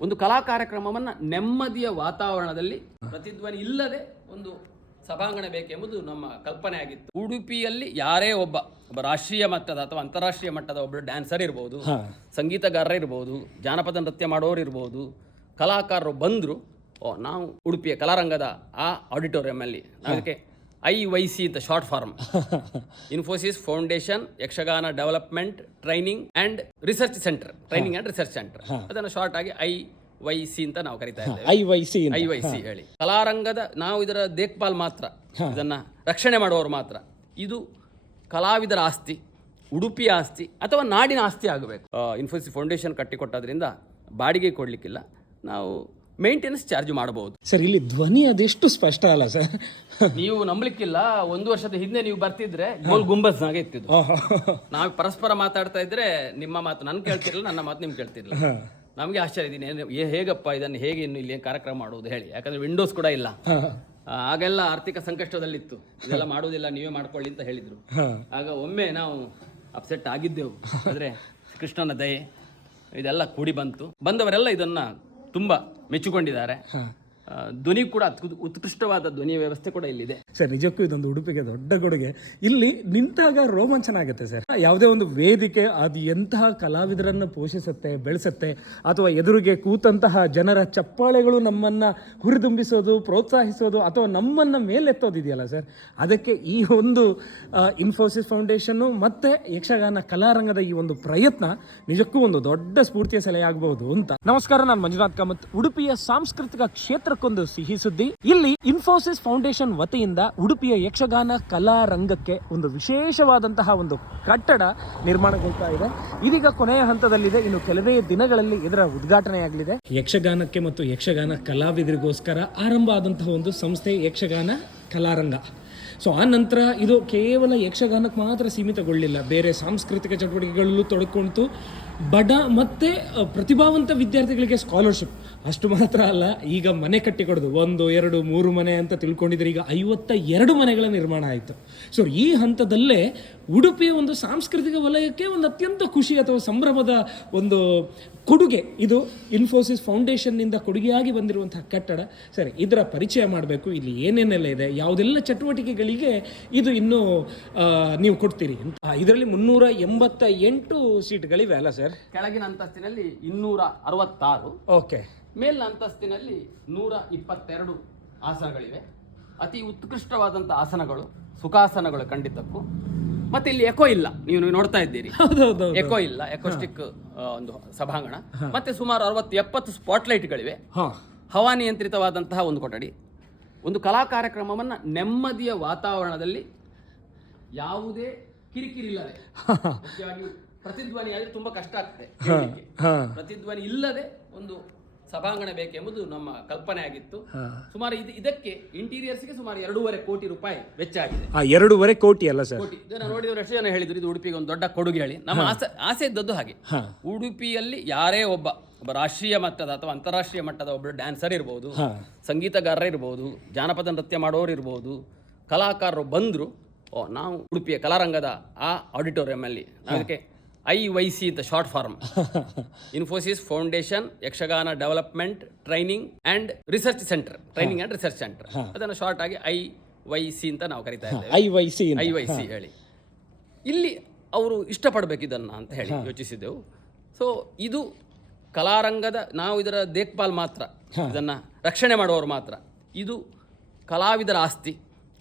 ಒಂದು ಕಲಾ ಕಾರ್ಯಕ್ರಮವನ್ನು ನೆಮ್ಮದಿಯ ವಾತಾವರಣದಲ್ಲಿ ಪ್ರತಿಧ್ವನಿ ಇಲ್ಲದೆ ಒಂದು ಸಭಾಂಗಣ ಬೇಕೆಂಬುದು ನಮ್ಮ ಕಲ್ಪನೆ ಆಗಿತ್ತು ಉಡುಪಿಯಲ್ಲಿ ಯಾರೇ ಒಬ್ಬ ಒಬ್ಬ ರಾಷ್ಟ್ರೀಯ ಮಟ್ಟದ ಅಥವಾ ಅಂತಾರಾಷ್ಟ್ರೀಯ ಮಟ್ಟದ ಒಬ್ಬರು ಡ್ಯಾನ್ಸರ್ ಇರ್ಬೋದು ಸಂಗೀತಗಾರರ ಇರ್ಬೋದು ಜಾನಪದ ನೃತ್ಯ ಮಾಡೋರು ಇರ್ಬೋದು ಕಲಾಕಾರರು ಬಂದರು ಓ ನಾವು ಉಡುಪಿಯ ಕಲಾರಂಗದ ಆ ಆಡಿಟೋರಿಯಂ ಅಲ್ಲಿ. ಅದಕ್ಕೆ ಐ ವೈ ಸಿ ಅಂತ short form Infosys foundation Yakshagana development training and research centre training and research centre ಅದನ್ನು ಶಾರ್ಟ್ ಆಗಿ ಐ ವೈ ಸಿ ಅಂತ ನಾವು ಕರಿತಾ ಇದ್ದೇವೆ. I Y C I Y C ಹೇಳಿ. ಕಲಾರಂಗದ ನಾವು ಇದರ ದೇಖ್ಪಾಲ್ ಮಾತ್ರ. ಇದನ್ನ ರಕ್ಷಣೆ ಮಾಡುವವರು ಮಾತ್ರ. ಇದು ಕಲಾವಿದರ ಆಸ್ತಿ ಉಡುಪಿಯ ಆಸ್ತಿ ಅಥವಾ ನಾಡಿನ ಆಸ್ತಿ ಆಗಬೇಕು. ಇನ್ಫೋಸಿಸ್ ಫೌಂಡೇಶನ್ ಕಟ್ಟಿಕೊಟ್ಟದ್ರಿಂದ ಬಾಡಿಗೆ ಕೊಡಲಿಕ್ಕಿಲ್ಲ. ನಾವು ಮೇಂಟೆನೆನ್ಸ್ ಚಾರ್ಜ್ ಮಾಡಬಹುದು. ಸರ್ ಇಲ್ಲಿ ಧ್ವನಿ ಅದೆಷ್ಟು ಸ್ಪಷ್ಟ ಅಲ್ಲ ಸರ್. ನೀವು ನಂಬಲಿಕ್ಕಿಲ್ಲ ಒಂದು ವರ್ಷದ ಹಿಂದೆ ನೀವು ಬರ್ತಿದ್ರೆ ಗೋಲ್ ಗುಂಬಸ್ನಾಗೆ ಇತ್ತಿದ್ದು ನಾವು ಪರಸ್ಪರ ಮಾತಾಡ್ತಾ ಇದ್ರೆ ನಿಮ್ಮ ಮಾತು ನನ್ ಕೇಳ್ತಿರ್ಲಿಲ್ಲ ನನ್ನ ಮಾತು ನಿಮ್ಗೆ ಕೇಳ್ತಿರ್ಲಿಲ್ಲ. ನಮಗೆ ಆಶ್ಚರ್ಯ ಇದೀನಿ ಹೇಗಪ್ಪ ಇದನ್ನು ಹೇಗೆ ಇನ್ನು ಇಲ್ಲಿ ಕಾರ್ಯಕ್ರಮ ಮಾಡುವುದು ಹೇಳಿ. ಯಾಕಂದ್ರೆ ವಿಂಡೋಸ್ ಕೂಡ ಇಲ್ಲ. ಆಗೆಲ್ಲ ಆರ್ಥಿಕ ಸಂಕಷ್ಟದಲ್ಲಿತ್ತು. ಇದೆಲ್ಲ ಮಾಡುವುದಿಲ್ಲ ನೀವೇ ಮಾಡ್ಕೊಳ್ಳಿ ಅಂತ ಹೇಳಿದ್ರು. ಆಗ ಒಮ್ಮೆ ನಾವು ಅಪ್ಸೆಟ್ ಆಗಿದ್ದೆವು. ಆದ್ರೆ ಕೃಷ್ಣನ ದಯೆ ಇದೆಲ್ಲ ಕೂಡಿ ಬಂತು. ಬಂದವರೆಲ್ಲ ಇದನ್ನ ತುಂಬಾ ಮೆಚ್ಚುಕೊಂಡಿದ್ದಾರೆ. ಧ್ವನಿ ಕೂಡ ಉತ್ಕೃಷ್ಟವಾದ ಧ್ವನಿ ವ್ಯವಸ್ಥೆ ಕೂಡ ಇಲ್ಲಿದೆ. ಸರ್, ನಿಜಕ್ಕೂ ಇದೊಂದು ಉಡುಪಿಗೆ ದೊಡ್ಡ ಕೊಡುಗೆ. ಇಲ್ಲಿ ನಿಂತಾಗ ರೋಮಾಂಚನ ಆಗುತ್ತೆ ಸರ್. ಯಾವುದೇ ಒಂದು ವೇದಿಕೆ, ಅದು ಎಂತಹ ಕಲಾವಿದರನ್ನು ಪೋಷಿಸುತ್ತೆ, ಬೆಳೆಸುತ್ತೆ, ಅಥವಾ ಎದುರಿಗೆ ಕೂತಂತಹ ಜನರ ಚಪ್ಪಾಳೆಗಳು ನಮ್ಮನ್ನ ಹುರಿದುಂಬಿಸೋದು, ಪ್ರೋತ್ಸಾಹಿಸೋದು, ಅಥವಾ ನಮ್ಮನ್ನ ಮೇಲೆತ್ತೋದಿದೆಯಲ್ಲ ಸರ್? ಅದಕ್ಕೆ ಈ ಒಂದು ಇನ್ಫೋಸಿಸ್ ಫೌಂಡೇಶನ್ನು ಮತ್ತೆ ಯಕ್ಷಗಾನ ಕಲಾರಂಗದ ಈ ಒಂದು ಪ್ರಯತ್ನ ನಿಜಕ್ಕೂ ಒಂದು ದೊಡ್ಡ ಸ್ಫೂರ್ತಿಯ ಸಲಹೆ ಆಗಬಹುದು ಅಂತ. ನಮಸ್ಕಾರ, ನಾನು ಮಂಜುನಾಥ್ ಕಾಮತ್. ಉಡುಪಿಯ ಸಾಂಸ್ಕೃತಿಕ ಕ್ಷೇತ್ರಕ್ಕೊಂದು ಸಿಹಿ ಸುದ್ದಿ. ಇಲ್ಲಿ ಇನ್ಫೋಸಿಸ್ ಫೌಂಡೇಶನ್ ವತಿಯಿಂದ ಉಡುಪಿಯ ಯಕ್ಷಗಾನ ಕಲಾ ರಂಗಕ್ಕೆ ಒಂದು ವಿಶೇಷವಾದಂತಹ ಒಂದು ಕಟ್ಟಡ ನಿರ್ಮಾಣಗೊಳ್ತಾ ಇದೆ. ಇದೀಗ ಕೊನೆಯ ಹಂತದಲ್ಲಿದೆ. ಇನ್ನು ಕೆಲವೇ ದಿನಗಳಲ್ಲಿ ಇದರ ಉದ್ಘಾಟನೆಯಾಗಲಿದೆ. ಯಕ್ಷಗಾನಕ್ಕೆ ಮತ್ತು ಯಕ್ಷಗಾನ ಕಲಾವಿದರಿಗೋಸ್ಕರ ಆರಂಭ ಆದಂತಹ ಒಂದು ಸಂಸ್ಥೆ ಯಕ್ಷಗಾನ ಕಲಾರಂಗ. ಸೊ ಆ ನಂತರ ಇದು ಕೇವಲ ಯಕ್ಷಗಾನಕ್ಕೆ ಮಾತ್ರ ಸೀಮಿತಗೊಳ್ಳಿಲ್ಲ. ಬೇರೆ ಸಾಂಸ್ಕೃತಿಕ ಚಟುವಟಿಕೆಗಳಲ್ಲೂ ತೊಡ್ಕೊಂತು. ಬಡ ಮತ್ತು ಪ್ರತಿಭಾವಂತ ವಿದ್ಯಾರ್ಥಿಗಳಿಗೆ ಸ್ಕಾಲರ್ಶಿಪ್ ಅಷ್ಟು ಮಾತ್ರ ಅಲ್ಲ, ಈಗ ಮನೆ ಕಟ್ಟಿಕೊಡೋದು ಒಂದು, ಎರಡು, ಮೂರು ಮನೆ ಅಂತ ತಿಳ್ಕೊಂಡಿದ್ರೆ ಈಗ ಐವತ್ತ ಎರಡು ಮನೆಗಳ ನಿರ್ಮಾಣ ಆಯಿತು. ಸೊ ಈ ಹಂತದಲ್ಲೇ ಉಡುಪಿಯ ಒಂದು ಸಾಂಸ್ಕೃತಿಕ ವಲಯಕ್ಕೆ ಒಂದು ಅತ್ಯಂತ ಖುಷಿ ಅಥವಾ ಸಂಭ್ರಮದ ಒಂದು ಕೊಡುಗೆ. ಇದು ಇನ್ಫೋಸಿಸ್ ಫೌಂಡೇಶನ್ನಿಂದ ಕೊಡುಗೆಯಾಗಿ ಬಂದಿರುವಂತಹ ಕಟ್ಟಡ. ಸರಿ, ಇದರ ಪರಿಚಯ ಮಾಡಬೇಕು. ಇಲ್ಲಿ ಏನೇನೆಲ್ಲ ಇದೆ? ಯಾವುದೆಲ್ಲ ಚಟುವಟಿಕೆಗಳಿಗೆ ಇದು ಇನ್ನೂ ನೀವು ಕೊಡ್ತೀರಿ ಅಂತ. ಇದರಲ್ಲಿ ಮುನ್ನೂರ ಎಂಬತ್ತ ಎಂಟು ಸೀಟ್ಗಳಿವೆ ಅಲ್ಲ ಸರ್ ಕೆಳಗಿನ ಅಂತಸ್ತಿನಲ್ಲಿ ಇನ್ನೂರ ಅರವತ್ತಾರು. ಓಕೆ. ಮೇಲಿನ ಅಂತಸ್ತಿನಲ್ಲಿ ನೂರ ಇಪ್ಪತ್ತೆರಡು ಆಸನಗಳಿವೆ. ಅತಿ ಉತ್ಕೃಷ್ಟವಾದಂಥ ಆಸನಗಳು ಸುಖಾಸನಗಳು ಖಂಡಿತಕ್ಕೂ. ಮತ್ತೆ ಇಲ್ಲಿ ಎಕೋ ಇಲ್ಲ. ನೀವು ನೋಡ್ತಾ ಇದ್ದೀರಿ. ಎಕೋ ಇಲ್ಲ ಎಕೋಸ್ಟಿಕ್ ಒಂದು ಸಭಾಂಗಣ. ಮತ್ತೆ ಸುಮಾರು ಅರವತ್ತು ಎಪ್ಪತ್ತು ಸ್ಪಾಟ್ಲೈಟ್ಗಳಿವೆ ಗಳಿವೆ ಹವಾನಿಯಂತ್ರಿತವಾದಂತಹ ಒಂದು ಕೊಠಡಿ. ಒಂದು ಕಲಾ ಕಾರ್ಯಕ್ರಮವನ್ನು ನೆಮ್ಮದಿಯ ವಾತಾವರಣದಲ್ಲಿ ಯಾವುದೇ ಕಿರಿಕಿರಿ ಇಲ್ಲದೆ ಮುಖ್ಯವಾಗಿ ಪ್ರತಿಧ್ವನಿ ಆದ್ರೆ ತುಂಬಾ ಕಷ್ಟ ಆಗ್ತದೆ ಕೇಳ್ಲಿಕ್ಕೆ. ಪ್ರತಿಧ್ವನಿ ಇಲ್ಲದೆ ಒಂದು ಸಭಾಂಗಣ ಬೇಕೆಂಬುದು ನಮ್ಮ ಕಲ್ಪನೆ ಆಗಿತ್ತು. ಸುಮಾರು ಇದು ಇದಕ್ಕೆ ಇಂಟೀರಿಯರ್ಸ್ಗೆ ಸುಮಾರು ಎರಡೂವರೆ ಕೋಟಿ ರೂಪಾಯಿ ವೆಚ್ಚ ಆಗಿದೆ. ಆ ಎರಡೂವರೆ ಕೋಟಿ ಅಲ್ಲ ಸರ್? ಕೋಟಿ. ಇದನ್ನ ನೋಡಿದವರು ಎಷ್ಟು ಜನ ಹೇಳಿದ್ರು ಇದು ಉಡುಪಿಗೆ ಒಂದು ದೊಡ್ಡ ಕೊಡುಗೆ ಹೇಳಿ. ನಮ್ಮ ಆಸೆ ಆಸೆ ಇದ್ದದ್ದು ಹಾಗೆ. ಹಾ. ಉಡುಪಿಯಲ್ಲಿ ಯಾರೇ ಒಬ್ಬ ಒಬ್ಬ ರಾಷ್ಟ್ರೀಯ ಮಟ್ಟದ ಅಥವಾ ಅಂತಾರಾಷ್ಟ್ರೀಯ ಮಟ್ಟದ ಒಬ್ಬ ಡ್ಯಾನ್ಸರ್ ಇರ್ಬೋದು ಹಾ. ಸಂಗೀತಗಾರರು ಇರ್ಬೋದು ಜಾನಪದ ನೃತ್ಯ ಮಾಡೋರು ಇರ್ಬೋದು ಕಲಾಕಾರರು ಬಂದರು ಓ ನಾವು ಉಡುಪಿಯ ಕಲಾರಂಗದ ಆ ಆಡಿಟೋರಿಯಂ ಅಲ್ಲಿ. ಅದಕ್ಕೆ ಐ ವೈ ಸಿ ಅಂತ short form. Infosys foundation Yakshagana development training and research centre. Training and research centre. ಅದನ್ನು ಶಾರ್ಟ್ ಆಗಿ ಐ ವೈ ಸಿ ಅಂತ ನಾವು ಕರಿತಾ ಇದ್ದೇವೆ. I Y C I Y C ಹೇಳಿ. ಇಲ್ಲಿ ಅವರು ಇಷ್ಟಪಡಬೇಕು ಇದನ್ನು ಅಂತ ಹೇಳಿ ಯೋಚಿಸಿದ್ದೆವು. ಸೊ ಇದು ಕಲಾರಂಗದ ನಾವು ಇದರ ದೇಖ್ಪಾಲ್ ಮಾತ್ರ. ಇದನ್ನು ರಕ್ಷಣೆ ಮಾಡುವವರು ಮಾತ್ರ. ಇದು ಕಲಾವಿದರ ಆಸ್ತಿ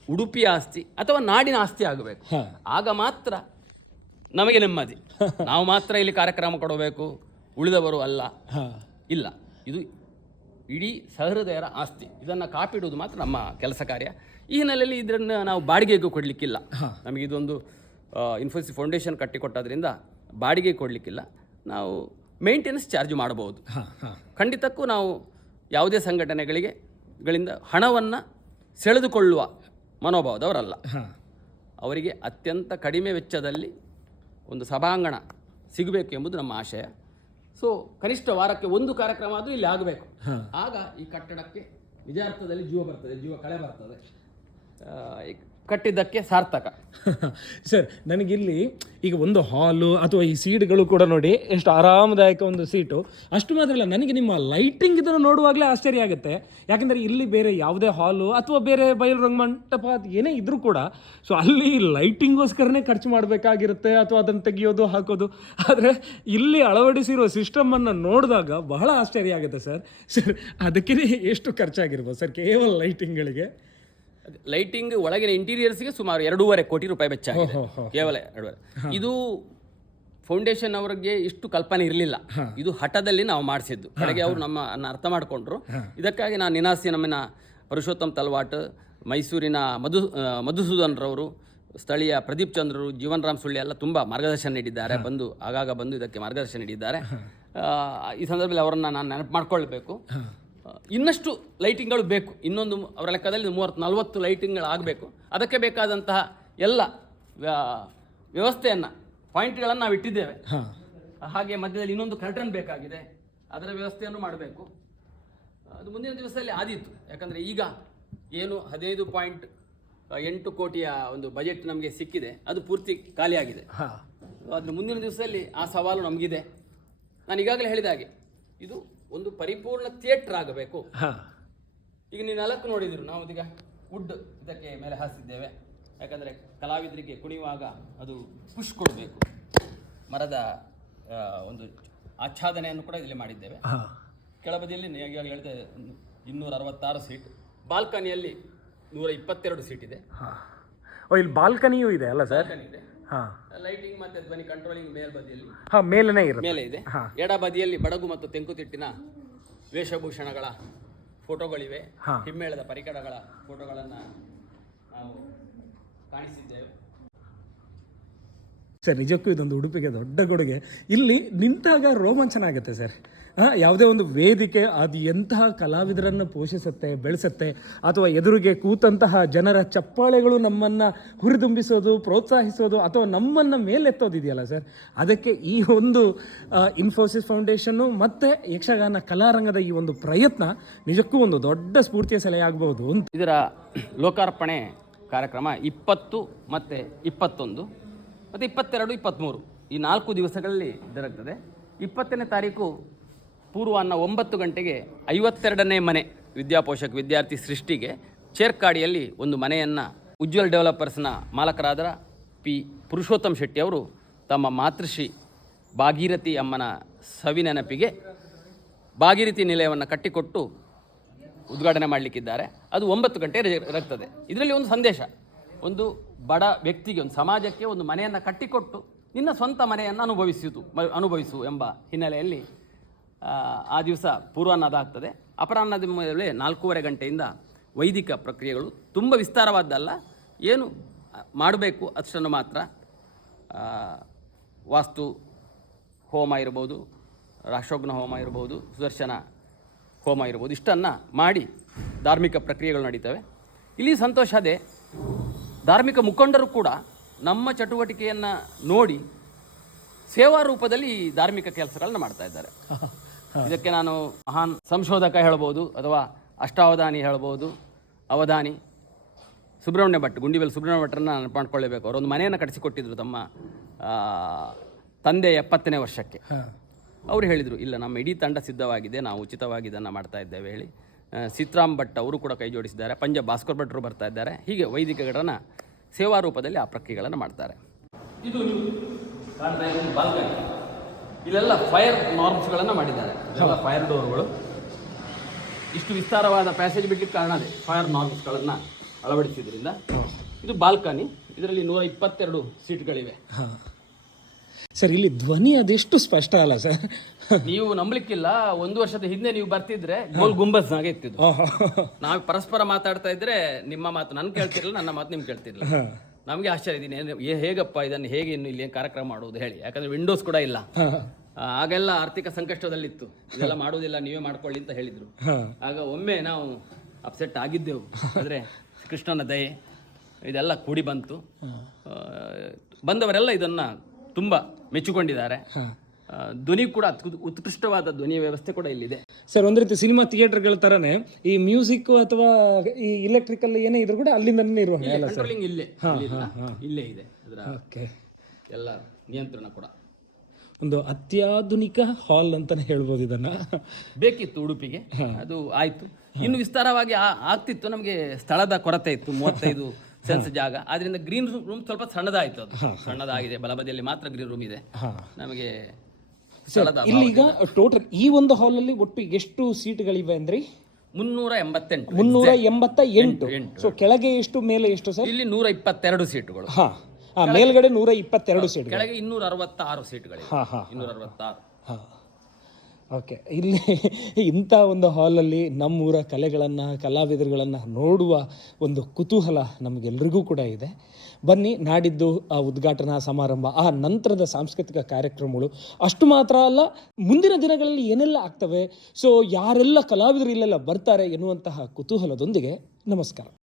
ಉಡುಪಿಯ ಆಸ್ತಿ ಅಥವಾ ನಾಡಿನ ಆಸ್ತಿ ಆಗಬೇಕು. ಆಗ ಮಾತ್ರ ನಮಗೆ ನೆಮ್ಮದಿ. ನಾವು ಮಾತ್ರ ಇಲ್ಲಿ ಕಾರ್ಯಕ್ರಮ ಕೊಡಬೇಕು. ಉಳಿದವರು ಅಲ್ಲ. ಇಲ್ಲ. ಇದು ಇಡೀ ಸಹೃದಯರ ಆಸ್ತಿ. ಇದನ್ನು ಕಾಪಿಡುವುದು ಮಾತ್ರ ನಮ್ಮ ಕೆಲಸ ಕಾರ್ಯ. ಈ ಹಿನ್ನೆಲೆಯಲ್ಲಿ ಇದನ್ನು ನಾವು ಬಾಡಿಗೆಗೂ ಕೊಡಲಿಕ್ಕಿಲ್ಲ. ನಮಗೆ ಇದೊಂದು ಇನ್ಫೋಸಿಸ್ ಫೌಂಡೇಶನ್ ಕಟ್ಟಿಕೊಟ್ಟದ್ರಿಂದ ಬಾಡಿಗೆ ಕೊಡಲಿಕ್ಕಿಲ್ಲ. ನಾವು ಮೇಂಟೆನೆನ್ಸ್ ಚಾರ್ಜ್ ಮಾಡಬಹುದು. ಹಾಂ ಹಾಂ. ಖಂಡಿತಕ್ಕೂ ನಾವು ಯಾವುದೇ ಸಂಘಟನೆಗಳಿಗೆ ಗಳಿಂದ ಹಣವನ್ನು ಸೆಳೆದುಕೊಳ್ಳುವ ಮನೋಭಾವದವರಲ್ಲ. ಹಾಂ. ಅವರಿಗೆ ಅತ್ಯಂತ ಕಡಿಮೆ ವೆಚ್ಚದಲ್ಲಿ ಒಂದು ಸಭಾಂಗಣ ಸಿಗಬೇಕು ಎಂಬುದು ನಮ್ಮ ಆಶಯ. ಸೊ ಕನಿಷ್ಠ ವಾರಕ್ಕೆ ಒಂದು ಕಾರ್ಯಕ್ರಮ ಆದರೂ ಇಲ್ಲಿ ಆಗಬೇಕು. ಆಗ ಈ ಕಟ್ಟಡಕ್ಕೆ ನಿಜಾರ್ಥದಲ್ಲಿ ಜೀವ ಬರ್ತದೆ ಜೀವ ಕಳೆ ಬರ್ತದೆ. ಕಟ್ಟಿದ್ದಕ್ಕೆ ಸಾರ್ಥಕ. ಸರ್ ನನಗಿಲ್ಲಿ ಈಗ ಒಂದು ಹಾಲು ಅಥವಾ ಈ ಸೀಟ್ಗಳು ಕೂಡ ನೋಡಿ ಎಷ್ಟು ಆರಾಮದಾಯಕ ಒಂದು ಸೀಟು. ಅಷ್ಟು ಮಾತ್ರ ಅಲ್ಲ, ನನಗೆ ನಿಮ್ಮ ಲೈಟಿಂಗ್ ಇದನ್ನು ನೋಡುವಾಗಲೇ ಆಶ್ಚರ್ಯ ಆಗುತ್ತೆ. ಯಾಕೆಂದರೆ ಇಲ್ಲಿ ಬೇರೆ ಯಾವುದೇ ಹಾಲು ಅಥವಾ ಬೇರೆ ಬಯಲು ರಂಗ ಮಂಟಪ ಏನೇ ಇದ್ರೂ ಕೂಡ ಸೊ ಅಲ್ಲಿ ಲೈಟಿಂಗೋಸ್ಕರನೇ ಖರ್ಚು ಮಾಡಬೇಕಾಗಿರುತ್ತೆ ಅಥವಾ ಅದನ್ನು ತೆಗೆಯೋದು, ಹಾಕೋದು. ಆದರೆ ಇಲ್ಲಿ ಅಳವಡಿಸಿರೋ ಸಿಸ್ಟಮನ್ನು ನೋಡಿದಾಗ ಬಹಳ ಆಶ್ಚರ್ಯ ಆಗುತ್ತೆ ಸರ್ ಸರ್ ಅದಕ್ಕೆ ಎಷ್ಟು ಖರ್ಚಾಗಿರ್ಬೋದು ಸರ್ ಕೇವಲ ಲೈಟಿಂಗ್ಗಳಿಗೆ ಲೈಟಿಂಗ್ ಒಳಗಿನ ಇಂಟೀರಿಯರ್ಸ್ಗೆ ಸುಮಾರು ಎರಡೂವರೆ ಕೋಟಿ ರೂಪಾಯಿ ವೆಚ್ಚ ಆಗಿದೆ. ಕೇವಲ ಎರಡೂವರೆ. ಇದು ಫೌಂಡೇಶನ್ ಅವರಿಗೆ ಇಷ್ಟು ಕಲ್ಪನೆ ಇರಲಿಲ್ಲ. ಇದು ಹಠದಲ್ಲಿ ನಾವು ಮಾಡಿಸಿದ್ದು. ಕಡೆಗೆ ಅವರು ನಮ್ಮ ಅನ್ನ ಅರ್ಥ ಮಾಡಿಕೊಂಡ್ರು. ಇದಕ್ಕಾಗಿ ನಾನು ನಿನಾಸಿ ನಮ್ಮನ್ನ ಪುರುಷೋತ್ತಮ್ ತಲ್ವಾಟ್ ಮೈಸೂರಿನ ಮಧು ಆ, ಮಧುಸೂದನ್ರವರು ಸ್ಥಳೀಯ ಪ್ರದೀಪ್ ಚಂದ್ರರು ಜೀವನ್ ರಾಮ್ ಸುಳ್ಳಿ ಎಲ್ಲ ತುಂಬ ಮಾರ್ಗದರ್ಶನ ನೀಡಿದ್ದಾರೆ. ಬಂದು ಆಗಾಗ ಬಂದು ಇದಕ್ಕೆ ಮಾರ್ಗದರ್ಶನ ನೀಡಿದ್ದಾರೆ. ಆ, ಈ ಸಂದರ್ಭದಲ್ಲಿ ಅವರನ್ನು ನಾನು ನೆನಪು ಮಾಡ್ಕೊಳ್ಬೇಕು. ಇನ್ನಷ್ಟು ಲೈಟಿಂಗ್ಗಳು ಬೇಕು. ಇನ್ನೊಂದು ಅವರ ಲೆಕ್ಕದಲ್ಲಿ ಮೂವತ್ತು ನಲವತ್ತು ಲೈಟಿಂಗ್ಗಳು ಆಗಬೇಕು ಅದಕ್ಕೆ ಬೇಕಾದಂತಹ ಎಲ್ಲ ವ್ಯ- ವ್ಯವಸ್ಥೆಯನ್ನು ಪಾಯಿಂಟ್ಗಳನ್ನು ನಾವು ಇಟ್ಟಿದ್ದೇವೆ. ಹಾಗೆ ಮಧ್ಯದಲ್ಲಿ ಇನ್ನೊಂದು ಕರ್ಟನ್ ಬೇಕಾಗಿದೆ. ಅದರ ವ್ಯವಸ್ಥೆಯನ್ನು ಮಾಡಬೇಕು. ಅದು ಮುಂದಿನ ದಿವಸದಲ್ಲಿ ಆದೀತು. ಯಾಕಂದರೆ ಈಗ ಏನು ಹದಿನೈದು ಪಾಯಿಂಟ್ ಎಂಟು ಕೋಟಿಯ ಒಂದು ಬಜೆಟ್ ನಮಗೆ ಸಿಕ್ಕಿದೆ. ಅದು ಪೂರ್ತಿ ಖಾಲಿಯಾಗಿದೆ. ಆದರೆ ಮುಂದಿನ ದಿವಸದಲ್ಲಿ ಆ ಸವಾಲು ನಮಗಿದೆ. ನಾನು ಈಗಾಗಲೇ ಹೇಳಿದ ಹಾಗೆ ಇದು ಒಂದು ಪರಿಪೂರ್ಣ ಥಿಯೇಟರ್ ಆಗಬೇಕು. ಹಾಂ. ಈಗ ನೀನು ನಾಲ್ಕು ನೋಡಿದ್ರು ನಾವು ಇದೀಗ ವುಡ್ ಇದಕ್ಕೆ ಮೇಲೆ ಹಾಸಿದ್ದೇವೆ ಯಾಕಂದರೆ ಕಲಾವಿದರಿಗೆ ಕುಣಿಯುವಾಗ ಅದು ಪುಷ್ ಕೊಡಬೇಕು. ಮರದ ಆ, ಒಂದು ಆಚ್ಛಾದನೆಯನ್ನು ಕೂಡ ಇಲ್ಲಿ ಮಾಡಿದ್ದೇವೆ. ಹಾಂ. ಕೆಳಬದಿಯಲ್ಲಿ ನೀವು ಈಗಾಗಲೇ ಹೇಳ್ತಾ ಇನ್ನೂರ ಅರವತ್ತಾರು ಸೀಟ್ ಬಾಲ್ಕನಿಯಲ್ಲಿ ನೂರ ಇಪ್ಪತ್ತೆರಡು ಸೀಟ್ ಇದೆ. ಹಾಂ. ಓ ಇಲ್ಲಿ ಬಾಲ್ಕನಿಯೂ ಇದೆ ಅಲ್ಲ ಸರ್? ಬಾಲ್ಕನಿ ಇದೆ. ಲೈಟಿಂಗ್ ಮತ್ತೆ ಧ್ವನಿ ಕಂಟ್ರೋಲಿಂಗ್ ಮೇಲ್ಬದಿಯಲ್ಲಿ ಹಾ ಮೇಲೇ ಇರುತ್ತೆ. ಮೇಲೆ ಇದೆ. ಹಾ. ಎಡಬದಿಯಲ್ಲಿ ಬಡಗು ಮತ್ತು ತೆಂಕುತಿಟ್ಟಿನ ವೇಷಭೂಷಣಗಳ ಫೋಟೋಗಳಿವೆ. ಹಾ. ಹಿಮ್ಮೇಳದ ಪರಿಕರಗಳ ಫೋಟೋಗಳನ್ನು ನಾವು ಕಾಣಿಸಿದ್ದೇವೆ. ಸರ್ ನಿಜಕ್ಕೂ ಇದೊಂದು ಉಡುಪಿಗೆ ದೊಡ್ಡ ಕೊಡುಗೆ. ಇಲ್ಲಿ ನಿಂತಾಗ ರೋಮಾಂಚನ ಆಗುತ್ತೆ ಸರ್. ಯಾವುದೇ ಒಂದು ವೇದಿಕೆ ಅದು ಎಂತಹ ಕಲಾವಿದರನ್ನು ಪೋಷಿಸುತ್ತೆ, ಬೆಳೆಸುತ್ತೆ, ಅಥವಾ ಎದುರಿಗೆ ಕೂತಂತಹ ಜನರ ಚಪ್ಪಾಳೆಗಳು ನಮ್ಮನ್ನು ಹುರಿದುಂಬಿಸೋದು, ಪ್ರೋತ್ಸಾಹಿಸೋದು, ಅಥವಾ ನಮ್ಮನ್ನು ಮೇಲೆತ್ತೋದಿದೆಯಲ್ಲ ಸರ್? ಅದಕ್ಕೆ ಈ ಒಂದು ಇನ್ಫೋಸಿಸ್ ಫೌಂಡೇಶನ್ನು ಮತ್ತು ಯಕ್ಷಗಾನ ಕಲಾರಂಗದ ಈ ಒಂದು ಪ್ರಯತ್ನ ನಿಜಕ್ಕೂ ಒಂದು ದೊಡ್ಡ ಸ್ಫೂರ್ತಿಯ ಸೆಲೆ ಆಗ್ಬೋದು ಅಂತ. ಇದರ ಲೋಕಾರ್ಪಣೆ ಕಾರ್ಯಕ್ರಮ ಇಪ್ಪತ್ತು ಮತ್ತು ಇಪ್ಪತ್ತೊಂದು ಮತ್ತು ಇಪ್ಪತ್ತೆರಡು, ಇಪ್ಪತ್ತ್ಮೂರು ಈ ನಾಲ್ಕು ದಿವಸಗಳಲ್ಲಿ ಜರುಗ್ತದೆ. ಇಪ್ಪತ್ತನೇ ತಾರೀಕು ಪೂರ್ವಾಹ್ನ ಒಂಬತ್ತು ಗಂಟೆಗೆ ಐವತ್ತೆರಡನೇ ಮನೆ ವಿದ್ಯಾಪೋಷಕ ವಿದ್ಯಾರ್ಥಿ ಸೃಷ್ಟಿಗೆ ಚೇರ್ಕಾಡಿಯಲ್ಲಿ ಒಂದು ಮನೆಯನ್ನು ಉಜ್ವಲ್ ಡೆವಲಪರ್ಸ್ನ ಮಾಲಕರಾದ ಪಿ. ಪುರುಷೋತ್ತಮ್ ಶೆಟ್ಟಿ ಅವರು ತಮ್ಮ ಮಾತೃಶ್ರೀ ಭಾಗೀರಥಿ ಅಮ್ಮನ ಸವಿನೆನಪಿಗೆ ಭಾಗೀರಥಿ ನಿಲಯವನ್ನು ಕಟ್ಟಿಕೊಟ್ಟು ಉದ್ಘಾಟನೆ ಮಾಡಲಿಕ್ಕಿದ್ದಾರೆ. ಅದು ಒಂಬತ್ತು ಗಂಟೆ ಇರುತ್ತದೆ ಇದರಲ್ಲಿ ಒಂದು ಸಂದೇಶ, ಒಂದು ಬಡ ವ್ಯಕ್ತಿಗೆ, ಒಂದು ಸಮಾಜಕ್ಕೆ ಒಂದು ಮನೆಯನ್ನು ಕಟ್ಟಿಕೊಟ್ಟು ನಿನ್ನ ಸ್ವಂತ ಮನೆಯನ್ನು ಅನುಭವಿಸಿತು ಅನುಭವಿಸು ಎಂಬ ಹಿನ್ನೆಲೆಯಲ್ಲಿ ಆ, ದಿವಸ ಪೂರ್ವಾಹ್ನ ಅದಾಗ್ತದೆ ಅಪರಾಹ್ನದ ಮೇಲೆ ನಾಲ್ಕೂವರೆ ಗಂಟೆಯಿಂದ ವೈದಿಕ ಪ್ರಕ್ರಿಯೆಗಳು ತುಂಬ ವಿಸ್ತಾರವಾದ್ದಲ್ಲ. ಏನು ಮಾಡಬೇಕು ಅಷ್ಟನ್ನು ಮಾತ್ರ ವಾಸ್ತು ಹೋಮ ಇರ್ಬೋದು ರಾಷ್ಟ್ರೋಗ್ನ ಹೋಮ ಇರ್ಬೋದು ಸುದರ್ಶನ ಹೋಮ ಇರ್ಬೋದು ಇಷ್ಟನ್ನು ಮಾಡಿ ಧಾರ್ಮಿಕ ಪ್ರಕ್ರಿಯೆಗಳು ನಡೀತವೆ. ಇಲ್ಲಿ ಸಂತೋಷ ಅದೇ. ಧಾರ್ಮಿಕ ಮುಖಂಡರು ಕೂಡ ನಮ್ಮ ಚಟುವಟಿಕೆಯನ್ನು ನೋಡಿ ಸೇವಾ ರೂಪದಲ್ಲಿ ಈ ಧಾರ್ಮಿಕ ಕೆಲಸಗಳನ್ನ ಮಾಡ್ತಾ ಇದ್ದಾರೆ. ಇದಕ್ಕೆ ನಾನು ಮಹಾನ್ ಸಂಶೋಧಕ ಹೇಳ್ಬೋದು ಅಥವಾ ಅಷ್ಟಾವಧಾನಿ ಹೇಳ್ಬೋದು ಅವಧಾನಿ. ಸುಬ್ರಹ್ಮಣ್ಯ ಭಟ್ ಗುಂಡಿಬೆಲ್ ಸುಬ್ರಹ್ಮಣ್ಯ ಭಟ್ರನ್ನ ನೆನಪು ಮಾಡ್ಕೊಳ್ಳೇಬೇಕು. ಅವರೊಂದು ಮನೆಯನ್ನು ಕಟ್ಟಿಸಿಕೊಟ್ಟಿದ್ರು ತಮ್ಮ ತಂದೆ ಎಪ್ಪತ್ತನೇ ವರ್ಷಕ್ಕೆ. ಅವರು ಹೇಳಿದರು ಇಲ್ಲ ನಮ್ಮ ಇಡೀ ತಂಡ ಸಿದ್ಧವಾಗಿದೆ ನಾವು ಉಚಿತವಾಗಿ ಇದನ್ನು ಮಾಡ್ತಾ ಇದ್ದೇವೆ ಹೇಳಿ. ಸೀತಾರಾಮ್ ಸಿತ್ರಾಮ್ ಭಟ್ ಅವರು ಕೂಡ ಕೈ ಜೋಡಿಸಿದ್ದಾರೆ. ಪಂಜಾಬ್ ಭಾಸ್ಕರ್ ಭಟ್ರು ಬರ್ತಾ ಇದ್ದಾರೆ. ಹೀಗೆ ವೈದಿಕಗಳನ್ನ ಸೇವಾ ರೂಪದಲ್ಲಿ ಆ ಪ್ರಕ್ರಿಯೆಗಳನ್ನು ಮಾಡ್ತಾರೆ. ಇದು ಬಾಲ್ಕನಿ ಇಲ್ಲೆಲ್ಲ ಫೈರ್ ನಾರ್ಮ್ಸ್ಗಳನ್ನು ಮಾಡಿದ್ದಾರೆ. ಇದೆಲ್ಲ ಫೈರ್ ಡೋರ್ಗಳು ಇಷ್ಟು ವಿಸ್ತಾರವಾದ ಪ್ಯಾಸೇಜ್ ಬಿಡ್ಲಿಕ್ಕೆ ಕಾರಣ ಅದೇ ಫೈರ್ ನಾರ್ಮ್ಸ್ಗಳನ್ನು ಅಳವಡಿಸಿದ್ರಿಂದ. ಇದು ಬಾಲ್ಕನಿ ಇದರಲ್ಲಿ ನೂರ ಇಪ್ಪತ್ತೆರಡು ಸೀಟ್ಗಳಿವೆ. ಸರ್ ಇಲ್ಲಿ ಧ್ವನಿ ಅದೆಷ್ಟು ಸ್ಪಷ್ಟ ಅಲ್ಲ ಸರ್? ನೀವು ನಂಬಲಿಕ್ಕಿಲ್ಲ. ಒಂದು ವರ್ಷದ ಹಿಂದೆ ನೀವು ಬರ್ತಿದ್ರೆ ಗೋಲ್ ಗುಂಬಸ್ನಾಗೆ ಇತ್ತಿದ್ದು ನಾವು ಪರಸ್ಪರ ಮಾತಾಡ್ತಾ ಇದ್ರೆ ನಿಮ್ಮ ಮಾತು ನನ್ ಕೇಳ್ತಿರ್ಲಿಲ್ಲ ನನ್ನ ಮಾತು ನಿಮ್ಗೆ ಕೇಳ್ತಿರ್ಲಿಲ್ಲ. ನಮಗೆ ಆಶ್ಚರ್ಯ ಇದೀನಿ ಹೇಗಪ್ಪ ಇದನ್ನು ಹೇಗೆ ಇನ್ನು ಇಲ್ಲಿ ಕಾರ್ಯಕ್ರಮ ಮಾಡುವುದು ಹೇಳಿ. ಯಾಕಂದ್ರೆ ವಿಂಡೋಸ್ ಕೂಡ ಇಲ್ಲ. ಆಗೆಲ್ಲ ಆರ್ಥಿಕ ಸಂಕಷ್ಟದಲ್ಲಿತ್ತು. ಇದೆಲ್ಲ ಮಾಡುವುದಿಲ್ಲ ನೀವೇ ಮಾಡ್ಕೊಳ್ಳಿ ಅಂತ ಹೇಳಿದ್ರು. ಆಗ ಒಮ್ಮೆ ನಾವು ಅಪ್ಸೆಟ್ ಆಗಿದ್ದೆವು. ಆದರೆ ಕೃಷ್ಣನ ದಯೆ ಇದೆಲ್ಲ ಕೂಡಿ ಬಂತು. ಬಂದವರೆಲ್ಲ ಇದನ್ನು ತುಂಬ ಮೆಚ್ಚಿಕೊಂಡಿದ್ದಾರೆ. ಧ್ವನಿ ಕೂಡ ಉತ್ಕೃಷ್ಟವಾದ ಧ್ವನಿ ವ್ಯವಸ್ಥೆ ಕೂಡ ಇಲ್ಲಿದೆ. ಸರ್ ಒಂದ್ ರೀತಿ ಸಿನಿಮಾ ಥಿಯೇಟರ್ಗಳ ತರನೇ ಈ ಮ್ಯೂಸಿಕ್ ಅಥವಾ ಈ ಇಲೆಕ್ಟ್ರಿಕಲ್ ಏನೇ ಇದ್ರು ಕೂಡ ಅಲ್ಲಿಂದನೇ ನಿರ್ವಹಣೆ ಕಂಟ್ರೋಲಿಂಗ್ ಇಲ್ಲೇ ಇಲ್ಲೇ ಇದೆ ಓಕೆ. ಎಲ್ಲ ನಿಯಂತ್ರಣ ಕೂಡ. ಒಂದು ಅತ್ಯಾಧುನಿಕ ಹಾಲ್ ಅಂತಾನೆ ಹೇಳ್ಬೋದು ಇದನ್ನ. ಬೇಕಿತ್ತು ಉಡುಪಿಗೆ ಅದು ಆಯ್ತು. ಇನ್ನು ವಿಸ್ತಾರವಾಗಿ ಆಗ್ತಿತ್ತು ನಮಗೆ ಸ್ಥಳದ ಕೊರತೆ ಇತ್ತು ಮೂವತ್ತೈದು ಸೆನ್ಸ್ ಜಾಗ. ಆದ್ರಿಂದ ಗ್ರೀನ್ ರೂಮ್ ಸ್ವಲ್ಪ ಸಣ್ಣದಾಯ್ತು ಅದು. ಸಣ್ಣದಾಗಿದೆ ಬಲಬದಿಯಲ್ಲಿ ಮಾತ್ರ ಗ್ರೀನ್ ರೂಮ್ ಇದೆ. ನಮಗೆ ಇಲ್ಲಿ ಈಗ ಟೋಟಲ್ ಈ ಒಂದು ಹಾಲ್ ಅಲ್ಲಿ ಒಟ್ಟು ಎಷ್ಟು ಸೀಟ್ಗಳಿವೆ ಅಂದ್ರಿ? ಮುನ್ನೂರ ಎಂಬತ್ತೆಂಟು ಮುನ್ನೂರ ಎಂಬತ್ತ ಎಂಟು. ಸೊ ಕೆಳಗೆ ಎಷ್ಟು ಮೇಲೆ ಎಷ್ಟು ಸರ್? ಇಲ್ಲಿ ನೂರ ಇಪ್ಪತ್ತೆರಡು ಸೀಟುಗಳು. ಹಾ ಹಾ ಮೇಲ್ಗಡೆ ನೂರ ಇಪ್ಪತ್ತೆರಡು ಸೀಟ್ ಕೆಳಗೆ ಇನ್ನೂರ ಅರವತ್ತಾರು ಸೀಟ್ಗಳು ಹಾ ಹಾ ಇನ್ನೂರ ಅರವತ್ತಾರು ಹಾ. ಓಕೆ ಇಲ್ಲಿ ಇಂಥ ಒಂದು ಹಾಲಲ್ಲಿ ನಮ್ಮೂರ ಕಲೆಗಳನ್ನು ಕಲಾವಿದರುಗಳನ್ನು ನೋಡುವ ಒಂದು ಕುತೂಹಲ ನಮಗೆಲ್ರಿಗೂ ಕೂಡ ಇದೆ. ಬನ್ನಿ, ನಾಡಿದ್ದು ಆ ಉದ್ಘಾಟನಾ ಸಮಾರಂಭ, ಆ ನಂತರದ ಸಾಂಸ್ಕೃತಿಕ ಕಾರ್ಯಕ್ರಮಗಳು. ಅಷ್ಟು ಮಾತ್ರ ಅಲ್ಲ, ಮುಂದಿನ ದಿನಗಳಲ್ಲಿ ಏನೆಲ್ಲ ಆಗ್ತವೆ? ಸೊ ಯಾರೆಲ್ಲ ಕಲಾವಿದರು ಇಲ್ಲೆಲ್ಲ ಬರ್ತಾರೆ ಎನ್ನುವಂತಹ ಕುತೂಹಲದೊಂದಿಗೆ ನಮಸ್ಕಾರ.